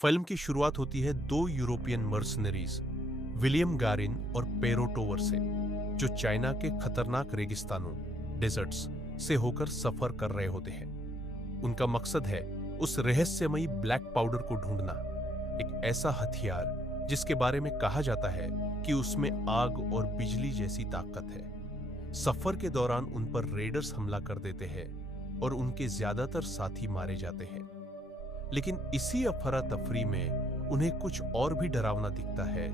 Film की शुरुआत होती है दो यूरोपियन मर्सनरीज विलियम गारिन और पेरो टोवर से, जो चाइना के खतरनाक रेगिस्तानों डेजर्ट्स से होकर सफर कर रहे होते हैं। उनका मकसद है उस रहस्यमयी ब्लैक पाउडर को ढूंढना, एक ऐसा हथियार जिसके बारे में कहा जाता है कि उसमें आग और बिजली जैसी ताकत है। सफर के दौरान उन पर रेडर्स हमला कर देते हैं और उनके ज्यादातर साथी मारे जाते हैं। लेकिन इसी अफरा तफरी में उन्हें कुछ और भी डरावना दिखता है,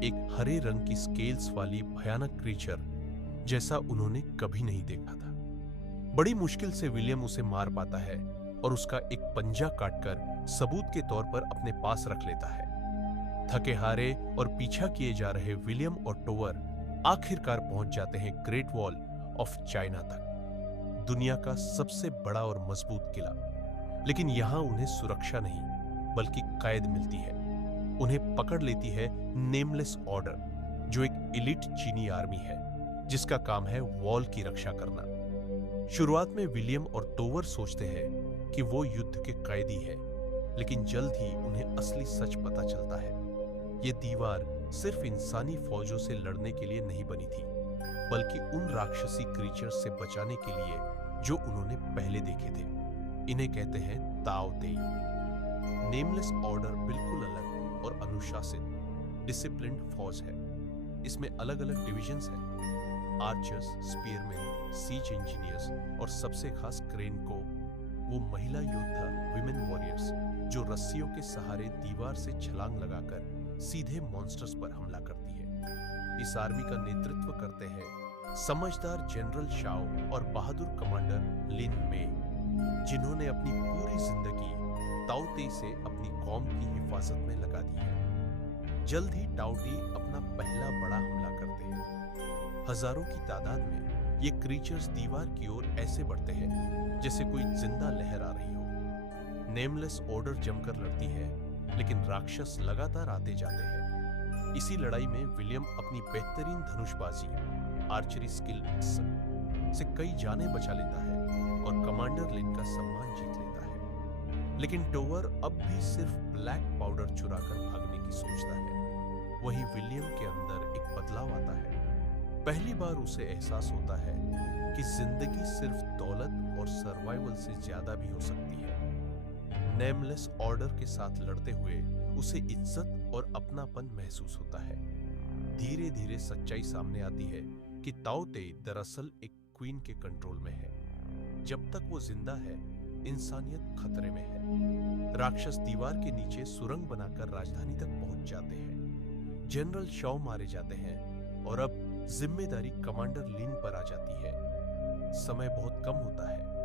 एक हरे रंग की स्केल्स वाली भयानक क्रीचर जैसा उन्होंने कभी नहीं देखा था। बड़ी मुश्किल से विलियम उसे मार पाता है और उसका एक पंजा काटकर सबूत के तौर पर अपने पास रख लेता है। थके हारे और पीछा किए जा रहे विलियम और टोवर आखिरकार पहुंच जाते हैं ग्रेट वॉल ऑफ चाइना तक, दुनिया का सबसे बड़ा और मजबूत किला। लेकिन यहां उन्हें सुरक्षा नहीं बल्कि कैद मिलती है। उन्हें पकड़ लेती है नेमलेस ऑर्डर, जो एक एलिट चीनी आर्मी है जिसका काम है वॉल की रक्षा करना। शुरुआत में विलियम और टोवर सोचते हैं कि वो युद्ध के कैदी है, लेकिन जल्द ही उन्हें असली सच पता चलता है। ये दीवार सिर्फ इंसानी फौजों से लड़ने के लिए नहीं बनी थी, बल्कि उन राक्षसी क्रीचर्स से बचाने के लिए जो उन्होंने पहले देखे थे। इन्हें कहते हैं ताओ तेई। नेमलेस ऑर्डर बिल्कुल अलग और अनुशासित, डिसिप्लिन्ड फौज है। इसमें अलग अलग डिविजन्स हैं, आर्चर्स, स्पीयरमैन, सीज इंजीनियर्स और सबसे खास क्रेन को, वो महिला योद्धा विमेन वॉरियर्स जो रस्सियों के सहारे दीवार से छलांग लगाकर सीधे मॉन्स्टर्स पर हमला करती है। इस आर्मी का नेतृत्व करते हैं समझदार जनरल शाओ और बहादुर कमांडर लिन मे, जिन्होंने अपनी पूरी जिंदगी ताओ ते से अपनी कौम की हिफाजत में लगा दी है। जल्द ही ताओ ते अपना पहला बड़ा हमला करते हैं। हजारों की तादाद में ये क्रीचर्स दीवार की ओर ऐसे बढ़ते हैं जैसे कोई जिंदा लहर आ रही हो। नेमलेस ऑर्डर जमकर लड़ती है, लेकिन राक्षस लगातार आते जाते हैं। इसी लड़ाई में विलियम अपनी बेहतरीन धनुषबाजी, आर्चरी स्किल से कई जानें बचा लेता है और कमांडर लिन का सम्मान जीत लेता है। लेकिन टोवर अब भी सिर्फ ब्लैक पाउडर चुराकर भागने की सोचता है। वहीं विलियम के अंदर एक बदलाव आता है। पहली बार उसे एहसास होता है कि जिंदगी सिर्फ दौलत और सर्वाइवल से ज्यादा भी हो सकती है। नेमलेस ऑर्डर के साथ लड़ते हुए उसे इज्जत और अपनापन महसूस होता है। धीरे धीरे सच्चाई सामने आती है कि ताओ ते दरअसल एक क्वीन के कंट्रोल में है। जब तक वो जिंदा है, इंसानियत खतरे में है। राक्षस दीवार के नीचे सुरंग बनाकर राजधानी तक पहुंच जाते हैं। जनरल शाओ मारे जाते हैं और अब जिम्मेदारी कमांडर लिन पर आ जाती है। समय बहुत कम होता है।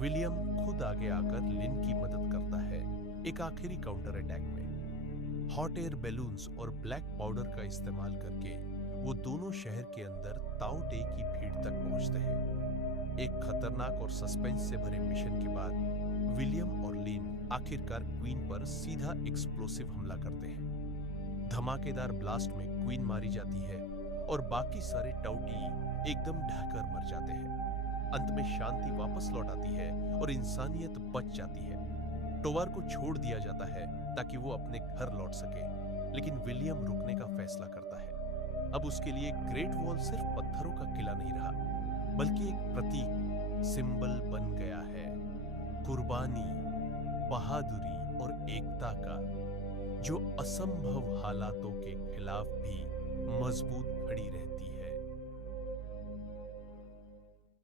विलियम खुद आगे आकर लिन की मदद करता है एक आखिरी काउंटर अटैक में। हॉट एयर बैलून्स और ब्लैक पाउडर का इस्तेमाल करके वो दोनों शहर के अंदर ताओ ते की भीड़ तक पहुंचते हैं। एक खतरनाक और सस्पेंस से भरे मिशन के बाद विलियम और लिन आखिरकार क्वीन पर सीधा एक्सप्लोसिव हमला करते हैं। धमाकेदार ब्लास्ट में क्वीन मारी जाती है और बाकी सारे टाउटी एकदम ढहकर मर जाते हैं। अंत में शांति वापस लौट आती है और इंसानियत बच जाती है। टोवर को छोड़ दिया जाता है ताकि वो अपने घर लौट सके, लेकिन विलियम रुकने का फैसला करता है। अब उसके लिए ग्रेट वॉल सिर्फ पत्थरों का किला नहीं रहा, बल्कि एक प्रतीक, सिंबल बन गया है। कुर्बानी, बहादुरी और एकता का, जो असंभव हालातों के खिलाफ भी मजबूत खड़ी रहती है।